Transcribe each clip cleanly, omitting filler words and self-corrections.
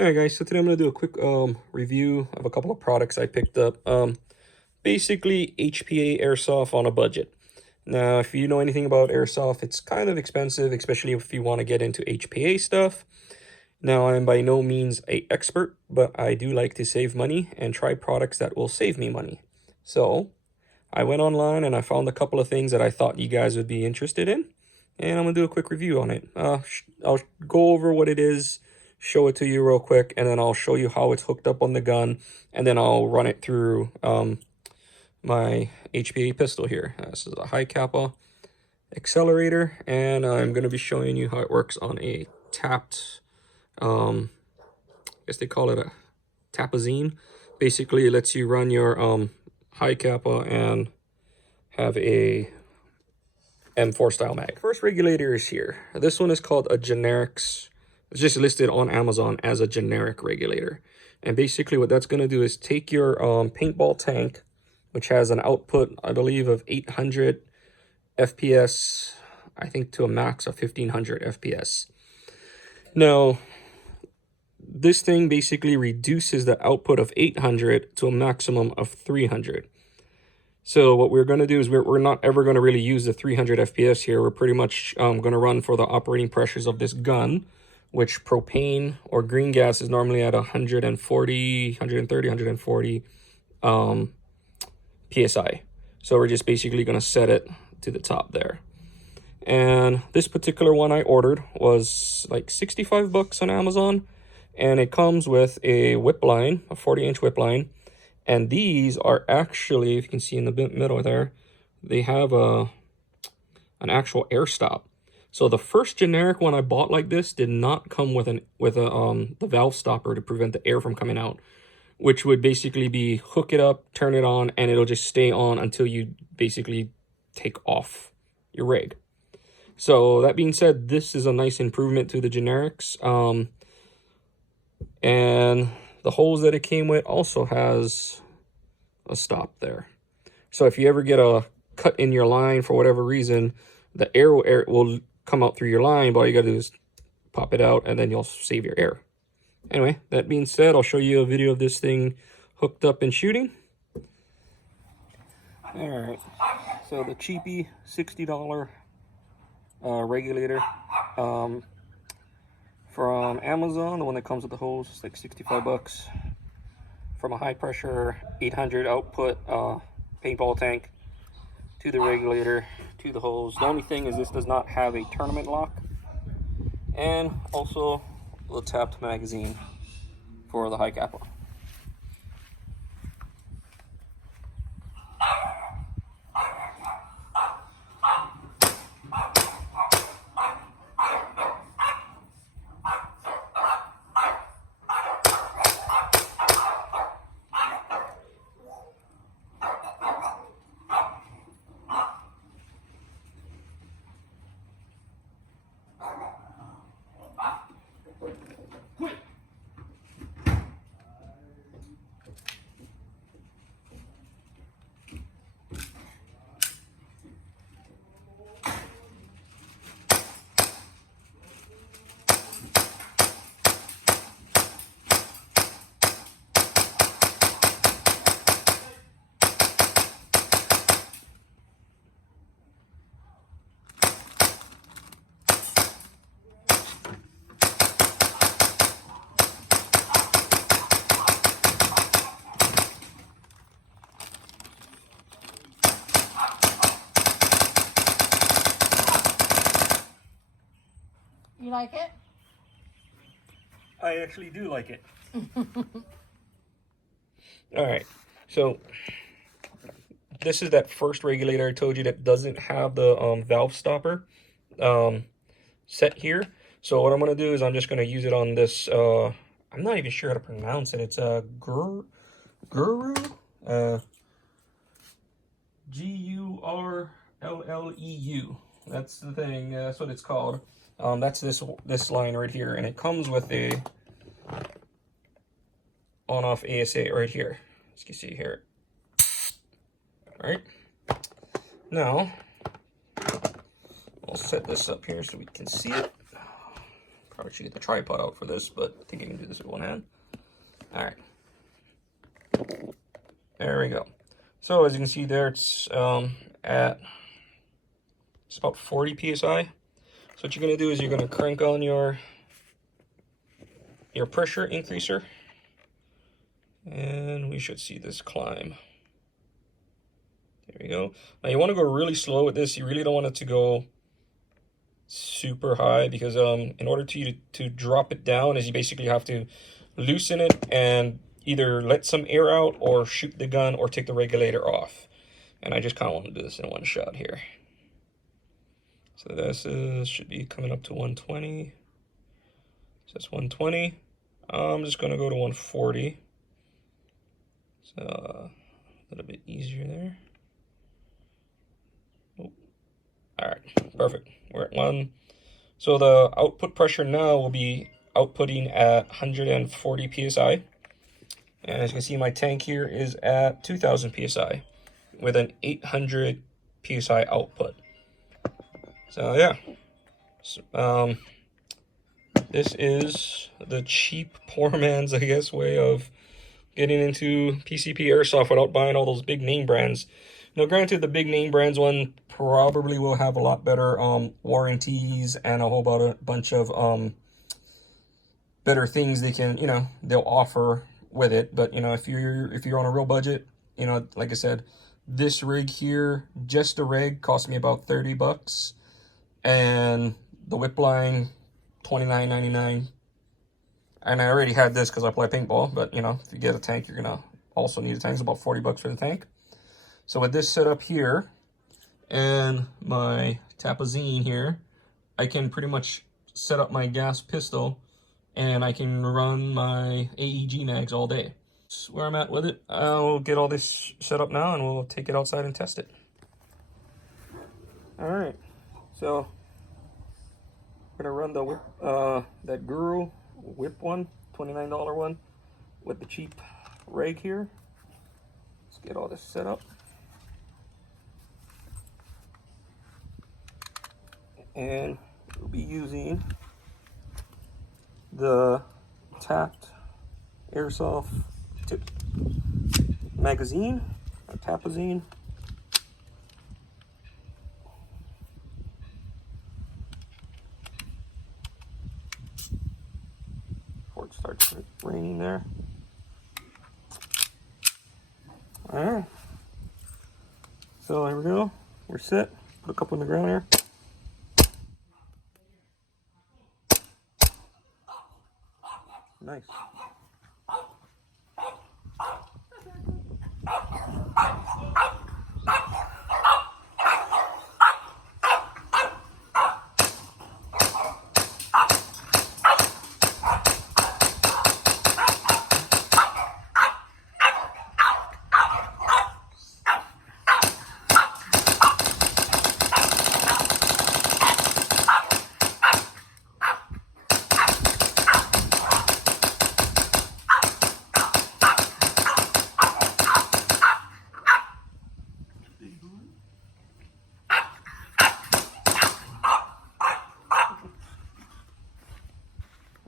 Alright guys, so today I'm going to do a quick review of a couple of products I picked up. Basically HPA Airsoft on a budget. Now, if you know anything about Airsoft, it's kind of expensive, especially if you want to get into HPA stuff. Now, I'm by no means an expert, but I do like to save money and try products that will save me money. So, I went online and I found a couple of things that I thought you guys would be interested in, and I'm going to do a quick review on it. I'll go over what it is, show it to you real quick, and then I'll show you how it's hooked up on the gun, and then I'll run it through my HPA pistol here. This is a high kappa accelerator, and I'm going to be showing you how it works on a tapped, I guess they call it a tapazine. Basically, it lets you run your high kappa and have a M4 style mag. First regulator is here. This one is called a generics. It's just listed on Amazon as a generic regulator. And basically what that's going to do is take your paintball tank, which has an output, I believe, of 800 FPS, I think to a max of 1500 FPS. Now, this thing basically reduces the output of 800 to a maximum of 300. So what we're going to do is we're not ever going to really use the 300 FPS here. We're pretty much going to run for the operating pressures of this gun, which propane or green gas is normally at 140, 130, 140 PSI. So we're just basically going to set it to the top there. And this particular one I ordered was like 65 bucks on Amazon. And it comes with a whip line, a 40-inch whip line. And these are actually, if you can see in the middle there, they have an actual air stop. So the first generic one I bought like this did not come with the valve stopper to prevent the air from coming out, which would basically be hook it up, turn it on, and it'll just stay on until you basically take off your rig. So that being said, this is a nice improvement to the generics. And the hose that it came with also has a stop there. So if you ever get a cut in your line for whatever reason, the air will come out through your line, but all you gotta do is pop it out and then you'll save your air. Anyway, that being said, I'll show you a video of this thing hooked up and shooting. Alright, so the cheapy $60 regulator from Amazon, the one that comes with the hose, is like 65 bucks. From a high pressure 800 output paintball tank to the regulator to the hose. The only thing is this does not have a tournament lock, and also the tapped magazine for the high kappa. You like it? I actually do like it. Alright, so this is that first regulator I told you that doesn't have the valve stopper set here. So what I'm going to do is I'm just going to use it on this, I'm not even sure how to pronounce it. It's a Guru, Gurleu. That's the thing, that's what it's called. That's this line right here, and it comes with a on-off ASA right here, as you can see here. All right, now I'll set this up here so we can see it probably should get the tripod out for this, but I think you can do this with one hand. All right. There we go. So as you can see there, it's about 40 psi. So what you're gonna do is you're gonna crank on your pressure increaser, and we should see this climb. There we go. Now you want to go really slow with this. You really don't want it to go super high, because in order to drop it down, is you basically have to loosen it and either let some air out or shoot the gun or take the regulator off. And I just kind of want to do this in one shot here. So this should be coming up to 120. So that's 120. I'm just going to go to 140. So a little bit easier there. Oh. All right, perfect. We're at 1. So the output pressure now will be outputting at 140 psi. And as you can see, my tank here is at 2000 psi with an 800 psi output. So yeah, this is the cheap poor man's, I guess, way of getting into PCP airsoft without buying all those big name brands. Now, granted, the big name brands one probably will have a lot better warranties and a whole bunch of better things they can, they'll offer with it. But if you're on a real budget, like I said, this rig here, just the rig, cost me about $30. And the whip line, $29.99. And I already had this because I play paintball. But if you get a tank, you're gonna also need a tank. It's about $40 for the tank. So with this setup here and my Tapazine here, I can pretty much set up my gas pistol and I can run my AEG mags all day. That's where I'm at with it. I'll get all this set up now and we'll take it outside and test it. All right. So we're gonna run the whip, that Guru whip one, $29 one, with the cheap rag here. Let's get all this set up. And we'll be using the tapped Airsoft tip magazine, or Tapazine. Before it starts raining there. All right. So there we go. We're set. Put a couple in the ground here. Nice.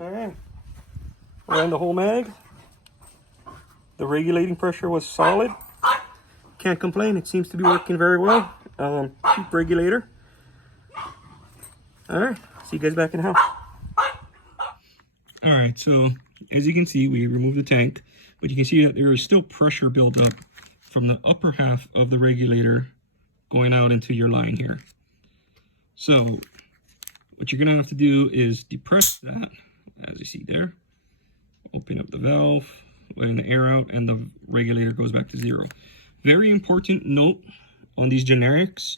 Alright, ran the whole mag. The regulating pressure was solid. Can't complain, it seems to be working very well. Cheap regulator. Alright, see you guys back in the house. Alright, so as you can see, we removed the tank, but you can see that there is still pressure built up from the upper half of the regulator going out into your line here. So what you're gonna have to do is depress that, as you see there. Open up the valve, letting the air out, and the regulator goes back to 0. Very important note on these generics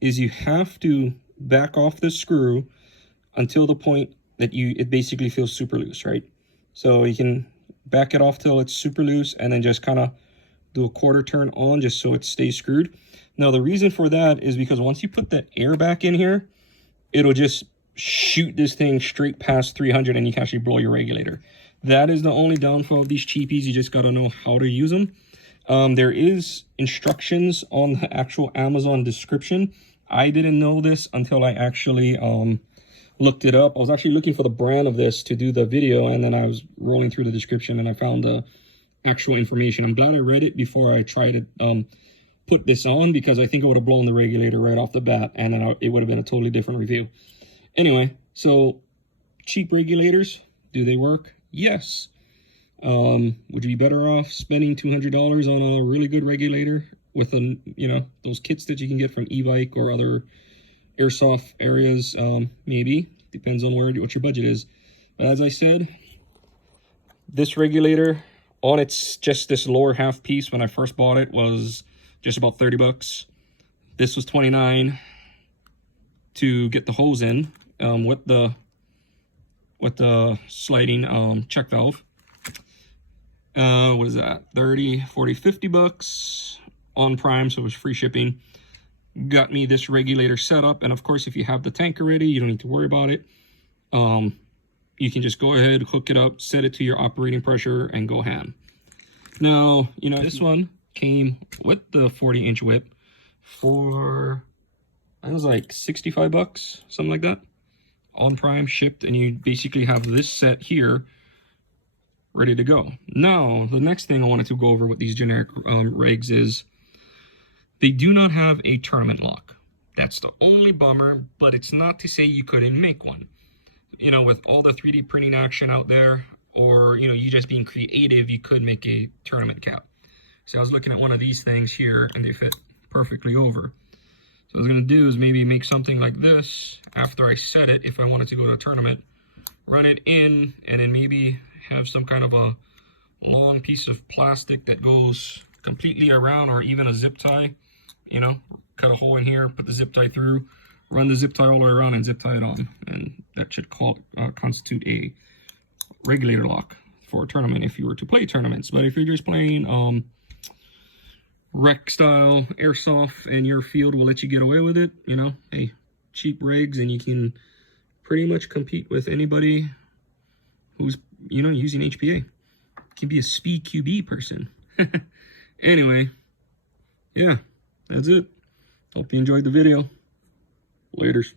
is you have to back off the screw until the point that it basically feels super loose, right? So you can back it off till it's super loose and then just kind of do a quarter turn on just so it stays screwed. Now the reason for that is because once you put the air back in here, it'll just shoot this thing straight past 300 and you can actually blow your regulator. That is the only downfall of these cheapies. You just got to know how to use them. There is instructions on the actual Amazon description. I didn't know this until I actually looked it up. I was actually looking for the brand of this to do the video, and then I was rolling through the description and I found the actual information. I'm glad I read it before I tried to put this on, because I think I would have blown the regulator right off the bat, and then it would have been a totally different review. Anyway, so cheap regulators, do they work? Yes. Would you be better off spending $200 on a really good regulator with those kits that you can get from e-bike or other airsoft areas? Maybe. Depends on what your budget is. But as I said, this regulator on just this lower half piece when I first bought it was just about 30 bucks. This was 29 to get the hose in with the sliding check valve. What is that? 30, 40, 50 bucks on Prime, so it was free shipping. Got me this regulator setup, and of course, if you have the tank already, you don't need to worry about it. You can just go ahead, hook it up, set it to your operating pressure, and go ham. Now, this one came with the 40-inch whip for, I was like 65 bucks, something like that, on Prime, shipped, and you basically have this set here ready to go. Now, the next thing I wanted to go over with these generic regs is they do not have a tournament lock. That's the only bummer, but it's not to say you couldn't make one. With all the 3D printing action out there, or, you just being creative, you could make a tournament cap. So I was looking at one of these things here, and they fit perfectly over. So what I was going to do is maybe make something like this after I set it, if I wanted to go to a tournament, run it in, and then maybe have some kind of a long piece of plastic that goes completely around, or even a zip tie, cut a hole in here, put the zip tie through, run the zip tie all the way around, and zip tie it on. And that should constitute a regulator lock for a tournament if you were to play tournaments. But if you're just playing rec style airsoft and your field will let you get away with it, hey, cheap rigs, and you can pretty much compete with anybody who's using HPA. Can be a speed QB person. Anyway, yeah, that's it. Hope you enjoyed the video. Laters.